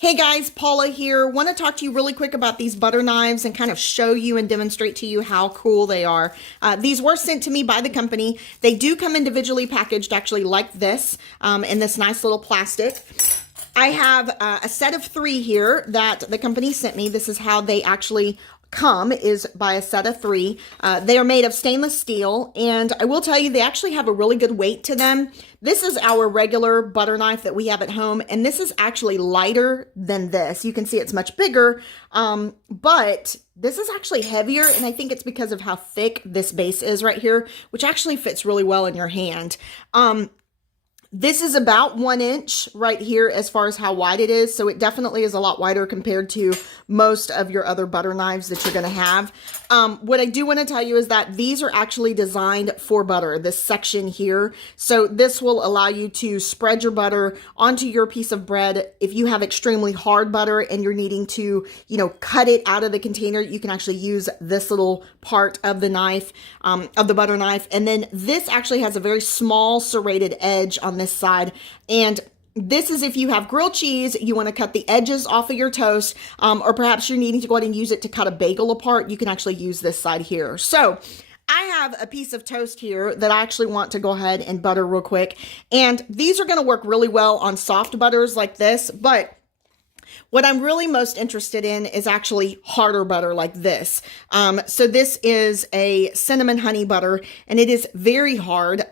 Hey guys, Paula here. Want to talk to you really quick about these butter knives and kind of show you and demonstrate to you how cool they are. These were sent to me by the company. They do come individually packaged, actually like this, in this nice little plastic. I have a set of 3 here that the company sent me. This is how they actually come, is by a set of 3. They are made of stainless steel, and I will tell you they actually have a really good weight to them. This is our regular butter knife that we have at home, and this is actually lighter than this. You can see it's much bigger, but this is actually heavier, and I think it's because of how thick this base is right here, which actually fits really well in your hand. This is about 1 inch right here as far as how wide it is. So it definitely is a lot wider compared to most of your other butter knives that you're going to have. What I do want to tell you is that these are actually designed for butter, this section here. So this will allow you to spread your butter onto your piece of bread. If you have extremely hard butter and you're needing to, cut it out of the container, you can actually use this little part of the knife, of the butter knife. And then this actually has a very small serrated edge on this side, and this is if you have grilled cheese, you want to cut the edges off of your toast, or perhaps you're needing to go ahead and use it to cut a bagel apart. You can actually use this side here. So I have a piece of toast here that I actually want to go ahead and butter real quick, and these are going to work really well on soft butters like this, but what I'm really most interested in is actually harder butter like this. So this is a cinnamon honey butter, and it is very hard.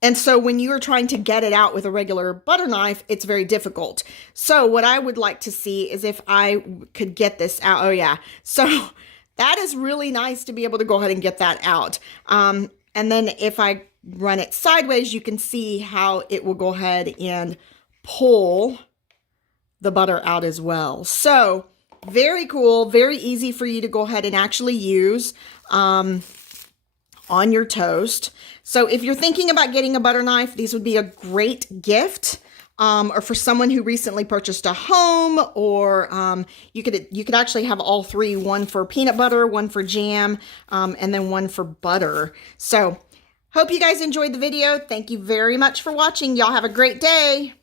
And so when you are trying to get it out with a regular butter knife, it's very difficult. So what I would like to see is if I could get this out. Oh yeah. So that is really nice to be able to go ahead and get that out. And then if I run it sideways, you can see how it will go ahead and pull the butter out as well. So very cool, very easy for you to go ahead and actually use on your toast. So if you're thinking about getting a butter knife, these would be a great gift, or for someone who recently purchased a home, or you could actually have all 3, one for peanut butter, one for jam, and then one for butter. So hope you guys enjoyed the video. Thank you very much for watching. Y'all have a great day.